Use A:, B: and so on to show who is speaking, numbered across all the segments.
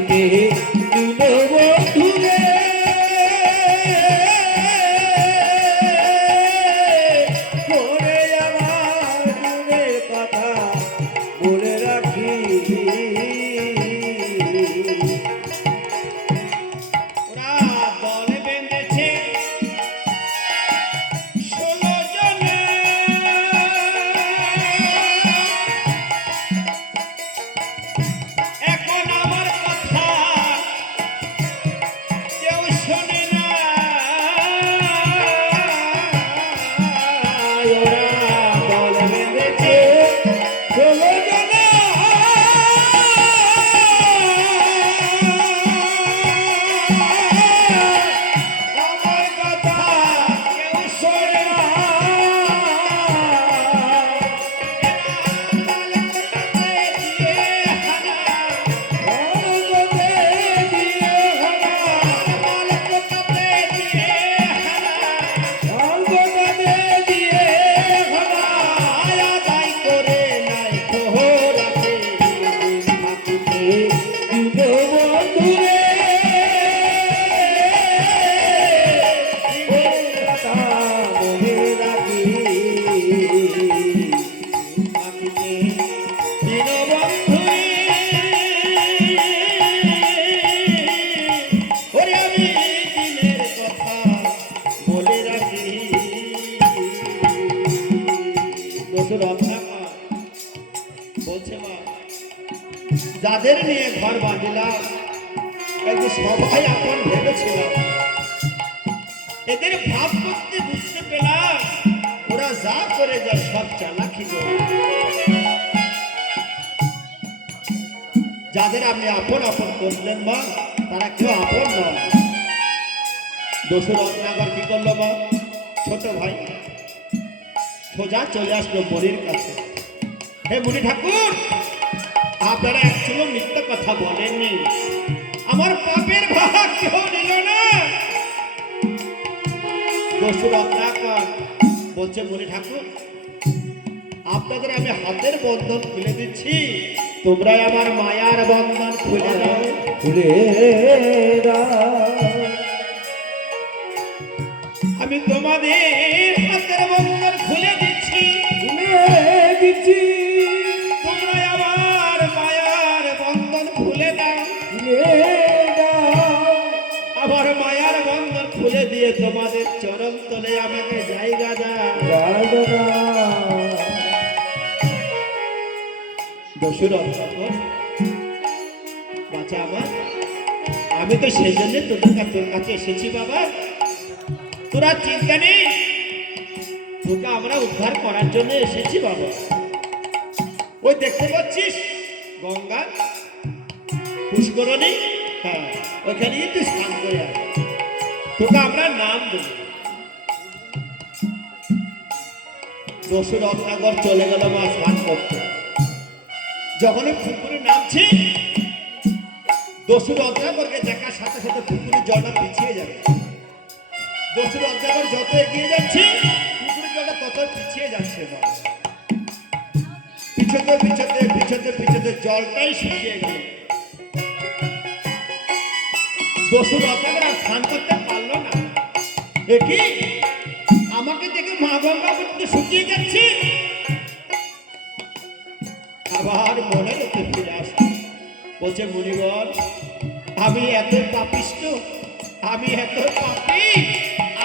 A: কে যাদের নিয়ে ঘর বাঁধিলাম সবাই আপন ভেবেছিলাম। এদের ভাব করতে বুঝতে পেলাম, ওরা যা করে যায় সব চালাকি যাদের আপনি আপন আপন করলেন মা, তারা কেউ আপন নয়। দোষর রত্নাগর কি করল মা? ছোট ভাই সোজা চলে আসলো মরির কাছে। হে মুনি ঠাকুর আপনারা একচুলো মিথ্যা কথা বলেননি। আমার পাপের ভাগ কেউ নিল না। দোষর রত্নাকর বলছে মুনি ঠাকুর আপনাদের আমি হাতের বন্ধন খুলে দিচ্ছি তোমরা আমার মায়ার বন্ধন খুলে দাও।
B: ফুলে
A: আমি তোমাদের আমার। আমি তো সেই জন্য তোদের তোর কাছে এসেছি বাবা। তোরা চিন্তা নেই। তোকে আমরা উদ্ধার করার জন্য এসেছি বাবা। ওই দেখতে পাচ্ছিস? গঙ্গা, পুষ্করণী? হ্যাঁ ওখানে তুই স্নান করে। তোকে আমরা নাম দেব। দস্যু রত্নাগর চলে গেল মা স্নান করতে। যখনই পুকুরে নামছি দস্যুর অধ্যাপককে দেখার সাথে সাথে পুকুরের জলটা পিছিয়ে যাবে। দস্যুর অধ্যাপক যত এগিয়ে যাচ্ছে পুকুরের জলটা তত পিছিয়ে যাচ্ছে পিছতে পিছতে পিছতে পিছতে জলটাই শুকিয়ে গেল। দস্যুর অধ্যাপক আর স্নান করতে পারল না। এ কি? আমাকে দেখে মা গঙ্গা শুকিয়ে যাচ্ছে? আবার মনে লোকে ফিরে আসে বলছে মুনিবর আমি এত পাপিষ্ট, আমি এত পাপি,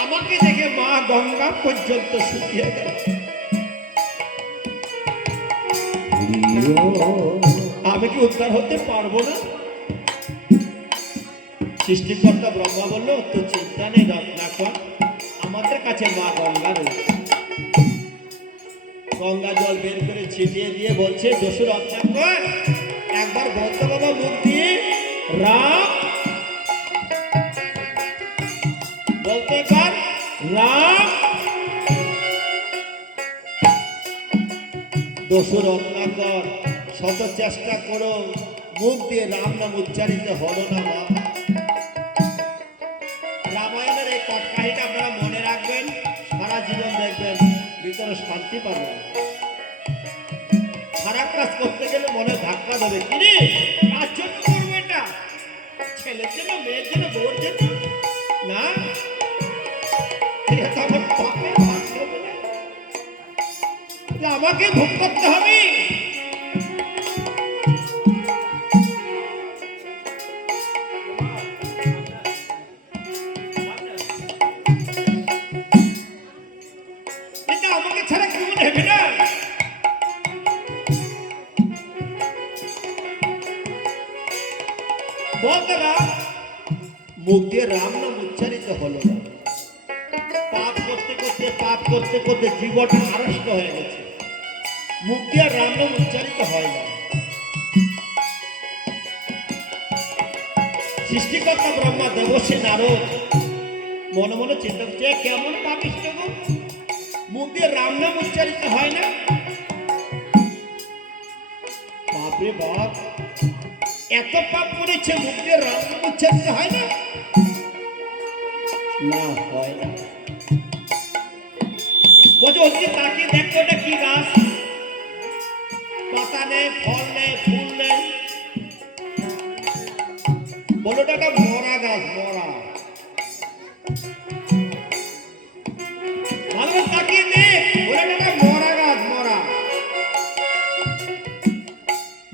A: আমাকে দেখে মা গঙ্গা পর্যন্ত শুকিয়ে গেল। আমি কি উদ্ধার হতে পারব না? সৃষ্টিকর্তা ব্রহ্মা বলল তো চিন্তা নেই রত্নাকর আমাদের কাছে মা গঙ্গা রয়েছে। গঙ্গা জল বের করে ছিটিয়ে দিয়ে বলছে দস্যুর রত্নাকর একবার বলতে বাবা মুখ দিয়ে রাম বলতে পার, রাম দস্যুর রত্নাকর শত চেষ্টা করো, মুখ দিয়ে রাম নাম উচ্চারিত হলো না মা। রামায়ণের এই কটকাহিটা আপনারা মনে রাখবেন, সারা জীবন দেখবেন। ভিতরে শান্তি পাবে খারাপ কাজ করতে গেলে মনে ধাক্কা দেবে জন্য করব এটা? ছেলের জন্য, মেয়ের জন্য, বউর জন্য? না? আমাকে ভোগ করতে হবে। সৃষ্টিকর্তা ব্রহ্মা দেবশ্রী নারদ। মনে মনে চিন্তা করছে কেমন পাপিষ্ট গো? মুখ দিয়ে রাম নাম উচ্চারিত হয় না? বাপরে বাপ, এত পাপ করেছে, মুখ দিয়ে রাম নাম উচ্চারিত হয় না? না, হয় না। বলছে ওদিকে তাকিয়ে দেখো ওটা কি গাছ? পাতা নেই ফুল ওটা একটা মরা গাছ মরা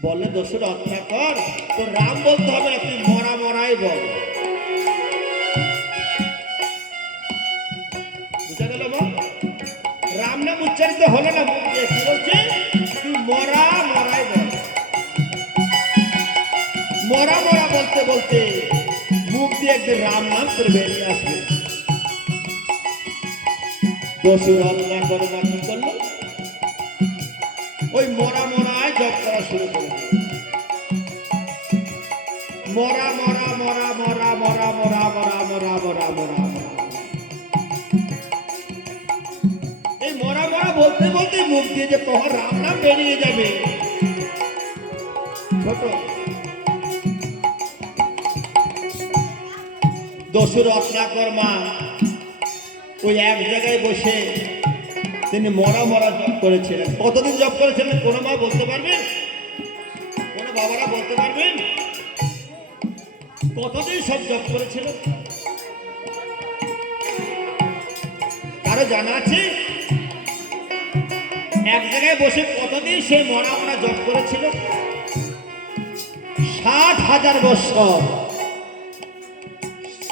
A: বললে দোষের রক্ষা কর। তো রাম বলতে হবে তুই মরা মরাই বল। বুঝা গেল রাম নাম উচ্চারিত হলো না কি বলছে? তুই মরা মরাই বল। মরা মরা বলতে মুখ দিয়ে একদিন রাম নাম করে বেরিয়ে আসবে দোষী রত্না করে না কি করল ওই মরা মরায় জব করা শুরু করে। মরা মরা মরা মরা মরা মরা মরা মরা মরা মরা এই মরা মরা বলতে বলতে মুখ দিয়ে যে রাম নাম বেরিয়ে যাবে ছোট দস্যুর রত্নাকর মা ওই এক জায়গায় বসে তিনি মরা মরা জব করেছিলেন। কতদিন জব করেছিলেন কোনো মা বলতে পারবেন? কোনো বাবারা বলতে পারবেন? কতদিন সব জব করেছিল কারও জানা আছে? এক জায়গায় বসে কতদিন সে মরা মরা জব করেছিল? ষাট হাজার বৎসর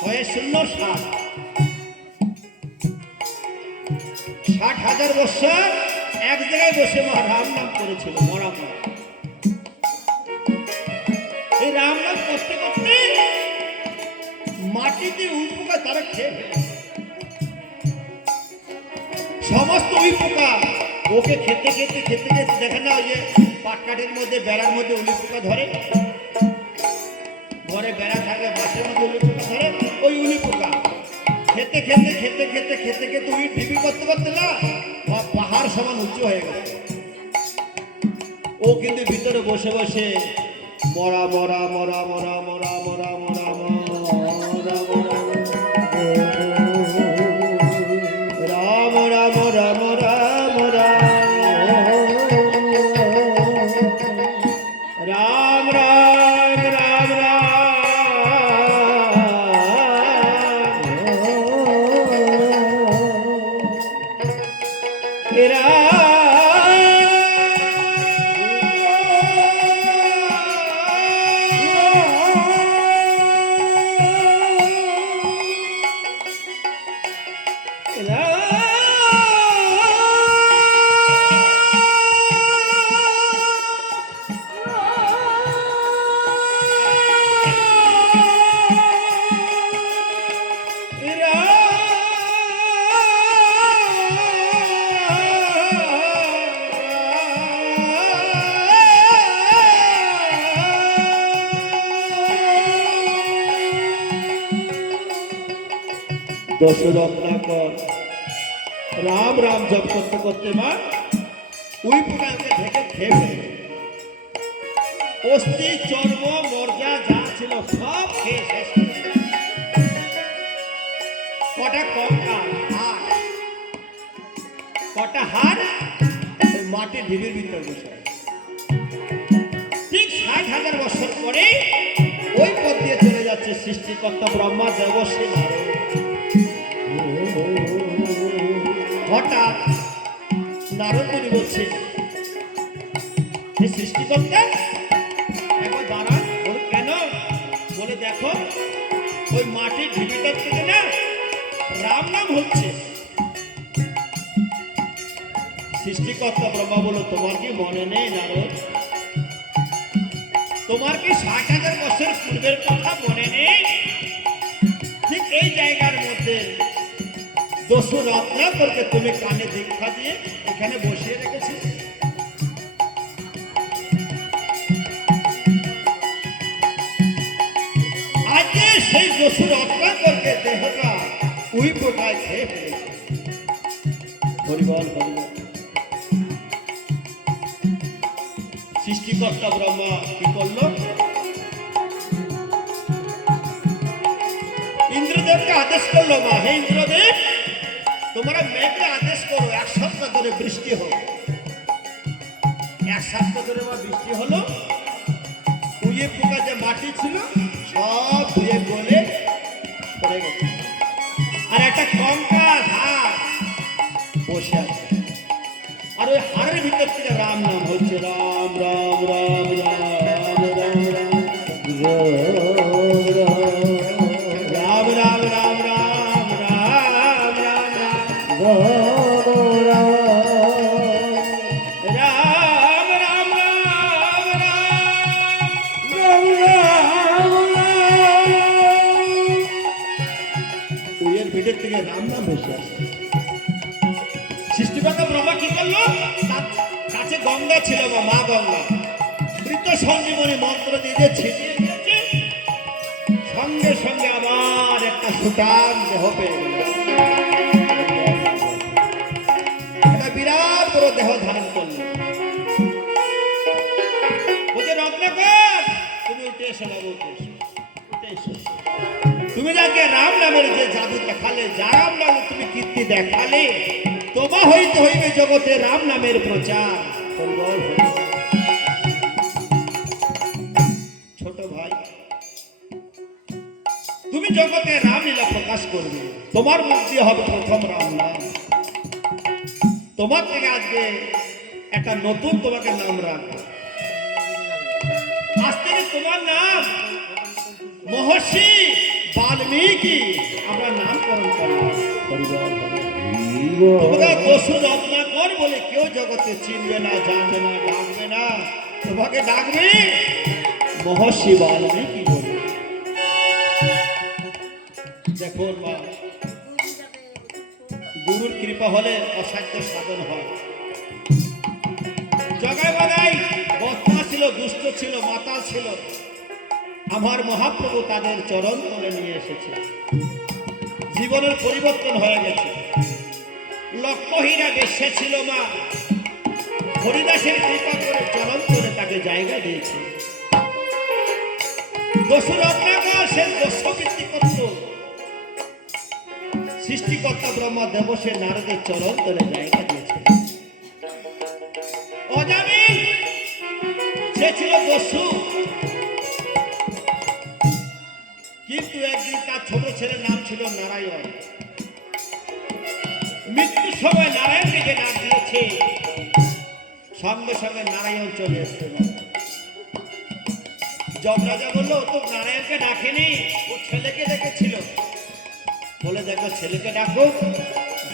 A: ছয় শূন্য ষাট। ষাট হাজার বৎসর এক জায়গায় বসে মা রাম নাম করেছিল, মরা মরা। এই রাম নাম করতে করতে মাটিতে উই পোকা তারা খেয়ে সমস্ত পোকা ওকে খেতে খেতে খেতে খেতে দেখে না ওই যে পাটকাঠির মধ্যে, বেড়ার মধ্যে উলি ধরে। ঘরে বেড়া থাকলে বাসের মধ্যে উলি খেতে খেতে খেতে খেতে খেতে খেতে উই ঢিবি করতে করতে না পাহাড় সমান উঁচু হয়ে গেল। ও কিন্তু ভিতরে বসে বসে মরা মরা মরা মরা মরা দশরথ নাকর রাম রাম জপ করতে করতে মা, উই পোকাকে ঢেকে খেয়ে ফেলেছে অস্থি, চর্ম, মর্যা যা ছিল সব খেয়ে শেষ কটা কঙ্কা হাড়। কটা হাড়, ওই মাটির ঢিবির ভিতর বসে ঠিক ষাট হাজার বছর পরে ওই পথ দিয়ে চলে যাচ্ছে সৃষ্টিকর্তা ব্রহ্মা দেবশ্রী নারদ হঠাৎ নারদ মুনি বলছে সৃষ্টিকর্তা, একবার দাঁড়ান বলে কেন? বলে দেখো, ওই মাটির ঢিবিটার থেকে না রাম নাম হচ্ছে। সৃষ্টিকর্তা ব্রহ্মা বলো তোমার কি মনে নেই নারদ? তোমার কি ষাট হাজার বছর পূর্বের কথা মনে নেই? ঠিক এই জায়গার মধ্যে দস্যু রত্নাকরকে তুমি কানে দীক্ষা দিয়ে এখানে বসিয়ে রেখেছি। আজকে সেই দস্যু রত্নাকরকে দেহটা উই পোকায় খেয়ে ফেলেছে। সৃষ্টিকর্তা ব্রহ্মা কি করল? ইন্দ্রদেবকে আদেশ করল মা, হে ইন্দ্রদেব তোমরা মেঘকে আদেশ করো, এক সপ্তাহ ধরে বৃষ্টি হোক। এক সপ্তাহ ধরে বা বৃষ্টি হলো কুয়ে পোকা যে মাটি ছিল, সব ধুয়ে গলে পড়ে গেছে। আর একটা কঙ্কাল হাড় বসে আছে। আর ওই হাড়ের ভিতর থেকে রাম নাম হচ্ছে রাম। ওইয়ের থেকে রাম নাম ভেসে আসে। সৃষ্টিকর্তা ব্রহ্মা কি করল? কাছে গঙ্গা ছিল বা মা গঙ্গা। মৃত সঞ্জীবনী মন্ত্র দিয়ে ছিটিয়ে সঙ্গে সঙ্গে আবার একটা সুটান দেহ পেয়ে দেখালে যা রাম নামে তুমি কীর্তি দেখালে, তোমা হইতে হইবে জগতে রাম নামের প্রচার। ছোট ভাই, তুমি জগতে রাম লীলা প্রকাশ করবে। তোমার হবে প্রথম তোমার থেকে আজকে একটা নতুন তোমাকে নাম রাখব। আজ থেকে তোমার নাম মহর্ষি। বাল্মীকি আমরা নামকরণ করলাম দস্যু রত্নাকর বলে কেউ জগতে চিনবে না জানবে না ডাকবে না। তোমাকে ডাকবে? মহর্ষি বাল্মীকি বলে। দেখুন মা গুরুর কৃপা হলে অসাধ্য সাধন হয়। জগায় বাগাই বদমা ছিল দুষ্ট ছিল মাতাল ছিল। আমার মহাপ্রভু তাদের চরণ করে নিয়ে এসেছে। জীবনের পরিবর্তন হয়ে গেছে। লক্ষ্যহীনা বেশ্যা ছিল মা। হরিদাসের কৃপা করে চরণ করে তাকে জায়গা দিয়েছে। সে সৃষ্টিকর্তা ব্রহ্মা দেবসের নারদের চরণ করে জায়গা দিয়েছে। অজামিল, সে ছিল দস্যু কিন্তু একদিন তার ছোট ছেলের নাম ছিল নারায়ণ। মৃত্যুর সময় নারায়ণকে যে ডাক দিয়েছে। সঙ্গে সঙ্গে নারায়ণ চলে এসছে। যমরাজা বলল তো নারায়ণকে ডাকেনি, ও ছেলেকে ডেকেছিল। বলে, দেখো, ছেলেকে ডাকো,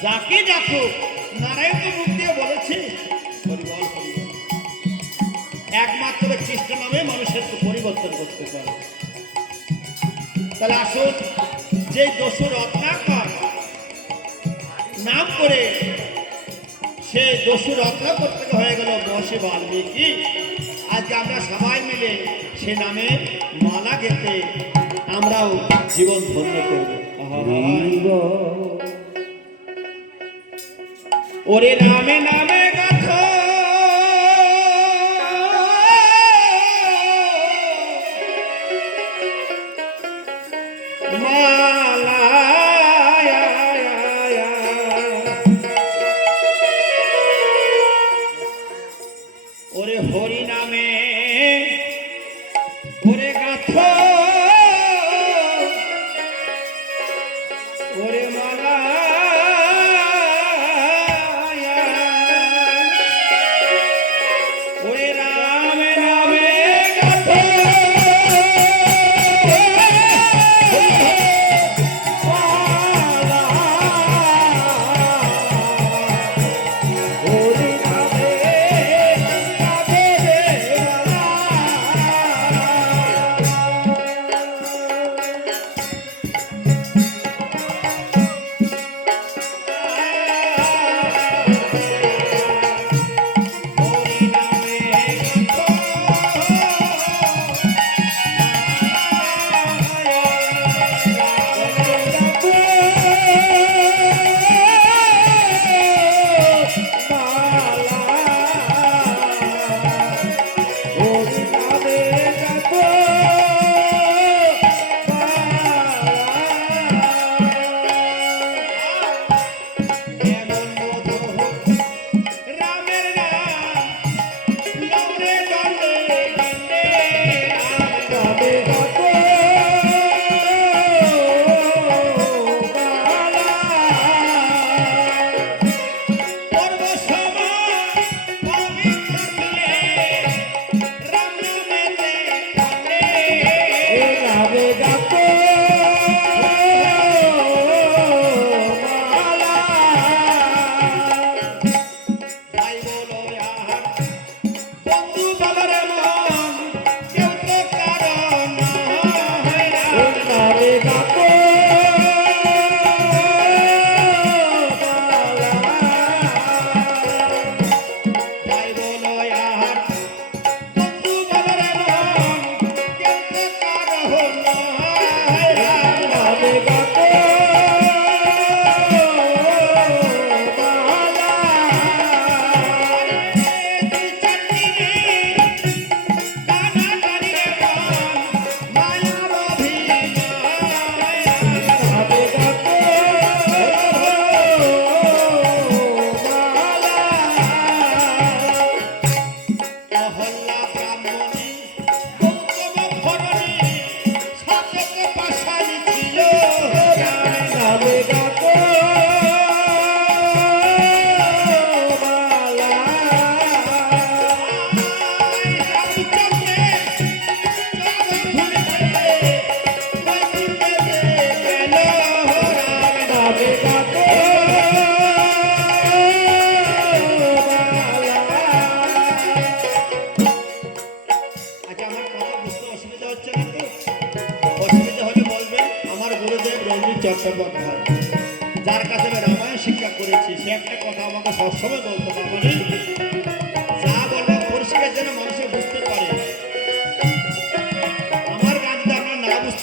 A: যাকে ডাকো, নারায়ণকে মুখ দিয়ে বলেছে। একমাত্র কৃষ্ণ নামে মানুষের পরিবর্তন করতে পারে। তাহলে আসুন যে নাম করে সে হয়ে গেল বাল্মীকি। আজকে আমরা সবাই মিলে সে নামে মালা গেতে আমরাও জীবন ধন্য করব। ওরে নামে নামে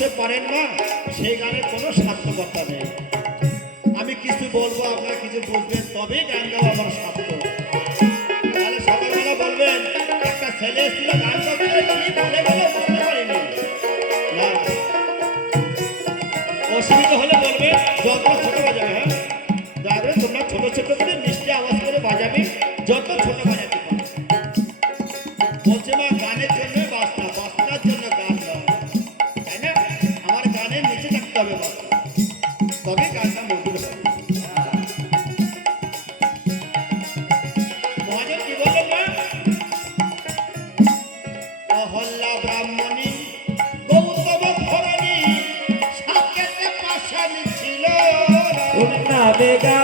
A: বুঝতে পারেন না, সেই গানের কোনো সার্থকতা নেই। আমি কিছু বলব, আপনারা কিছু বলবেন তবেই গান গেল আমার সার্থক। তাহলে সকালবেলা বলবেন, একটা ছেলে ছিল গান করতে যাবে গা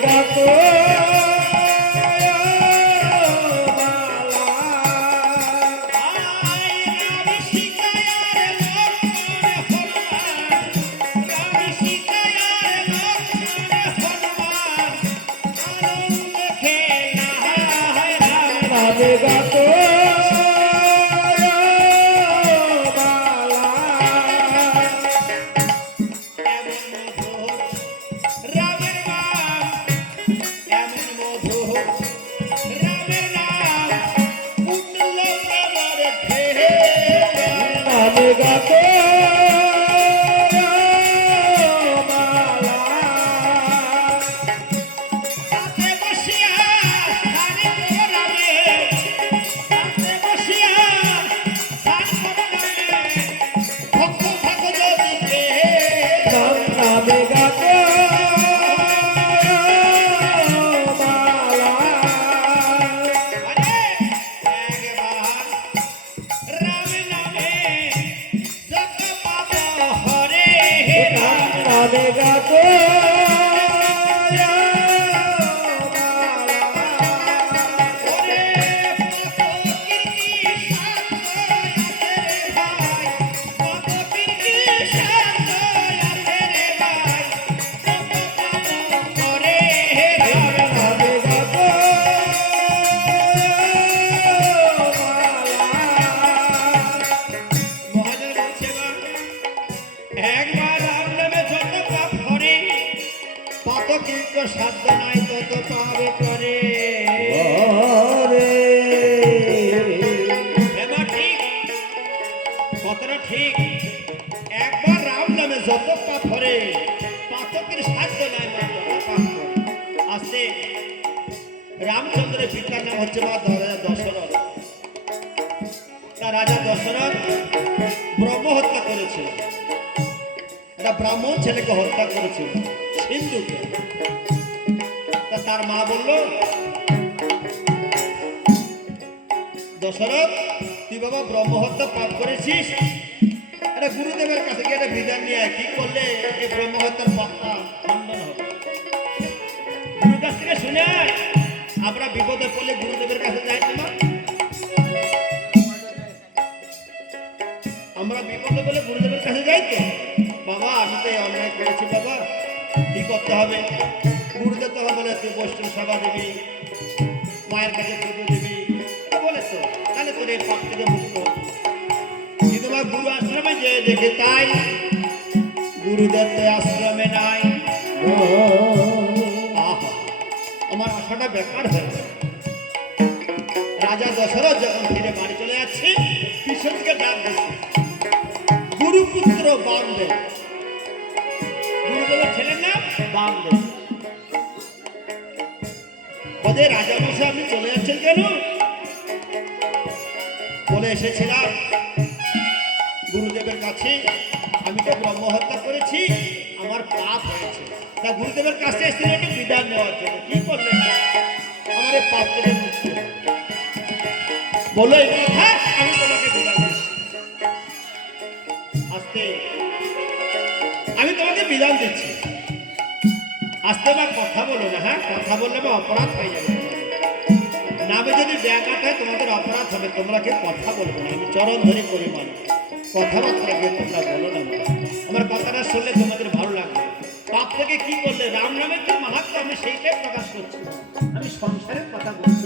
A: Thank you. ঠিক একবার রাম নামে যত পাপ করে পাতকের সাধ্য নাই আস্তে রামচন্দ্রের পিতার নাম হচ্ছে মা দশরথ তা রাজা দশরথ ব্রহ্ম হত্যা করেছিল একটা ব্রাহ্মণ ছেলেকে হত্যা করেছিল সিন্ধুকে। তা তার মা বলল, দশরথ, তুই বাবা ব্রহ্ম হত্যা পাপ করেছিস এটা গুরুদেবের কাছে গিয়ে একটা বিধান নিয়ে আয়। কি করলে এই ব্রহ্ম হত্যার পাপটা খণ্ডন হবে গুরুর কাছ থেকে শুনে। আমরা বিপদে পড়লে গুরুদেবের কাছে যাই না আমরা বিপদে বলে গুরুদেবের কাছে যাই তো বাবা আমি তো অন্যায় করেছি বাবা, কি করতে হবে বৈষ্ণব সভা দিবি মায়ের কাছে পুজো বলে তো, তাহলে তোর পাপ থেকে মুক্ত। গুরু আশ্রমে যে দেখে তাই গুরুদেব আশ্রমে নাই। আমার আশাটা বেকার হয়ে গেল। রাজা দশরথ যখন ফিরে বাড়ি চলে যাচ্ছে থেকে ডাক দিচ্ছে, গুরুপুত্র বামদেব। গুরুদেবের ছেলের নাম ওদের রাজা মশাই আপনি চলে যাচ্ছেন কেন? বলে এসেছিলাম, গুরুদেবের কাছে। আমি তো ব্রহ্ম হত্যা করেছি, আমার পাপ হয়েছে। তা গুরুদেবের কাছে এসেছিলেন একটু বিধান নেওয়ার জন্য কি করলেন? আমার এই পাপ থেকে মুক্তি বলো কথা আমি তোমাকে বিধান আস্তে, আমি তোমাকে বিধান দিচ্ছি। আস্তে না কথা বলো না হ্যাঁ? কথা বললে বা অপরাধ হয়ে যাবে। নামে যদি ব্যাঘাত হয়, তোমাদের অপরাধ হবে। তোমরা কেউ কথা বলবে না। আমি চরম ধরে করে মানি। কথাবার্তা কেউ তোমরা বলো না আমার কথাটা শুনলে তোমাদের ভালো লাগবে। পাপ থেকে কি করলে রাম নামের যে মাহাত্ম আমি সেইটাই প্রকাশ করছি। আমি সংসারের কথা বলছি।